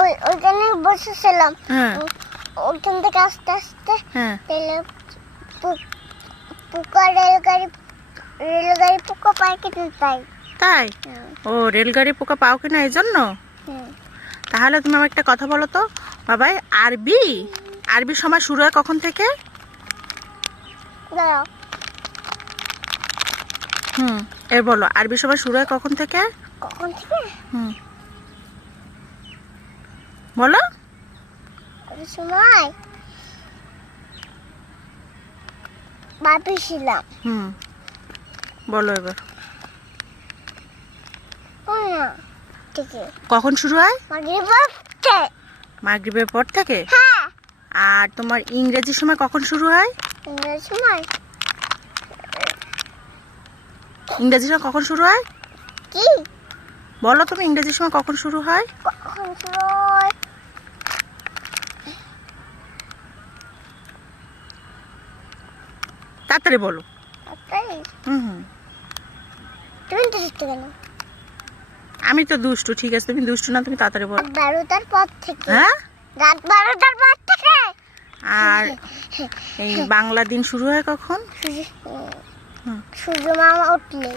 ওইখানে বসেছিলাম। হ্যাঁ ওইখান থেকে আস্তে আস্তে হ্যাঁ তেলে পোকা রেলগাড়ি পোকা পাই কিন্তু তাই। তাই? ও রেলগাড়ি পোকা পাও কিনা এই জন্য? হুম। তাহলে তুমি আমার একটা কথা বলো তো বাবাই, আরবি সময় শুরু হয় কখন থেকে? দাঁড়াও। এর বলো আরবি সময় শুরু হয় কখন থেকে? কখন থেকে? বলো। ওই সময় ভাবছিলাম। বলো এবার। ঠিক আছে। কখন শুরু হয়? মাগরিবের পর থেকে। হ্যাঁ। আর তোমার ইংরেজি সময় কখন শুরু হয়? ইংরেজি সময় কখন শুরু হয়? কি বলো তুমি, ইংরেজি সময় কখন শুরু হয়? কখন শুরু হয়? তাড়াতাড়ি বলো। তাই? তুমি তো দুষ্টু কেন? আমি তো দুষ্টু, ঠিক আছে তুমি দুষ্টু না, তুমি তাড়াতাড়ি বলো। 12টার পর থেকে। হ্যাঁ, রাত 12টার পর থেকে। আর এই বাংলা দিন শুরু হয় কখন? সূর্য মামা উঠলে।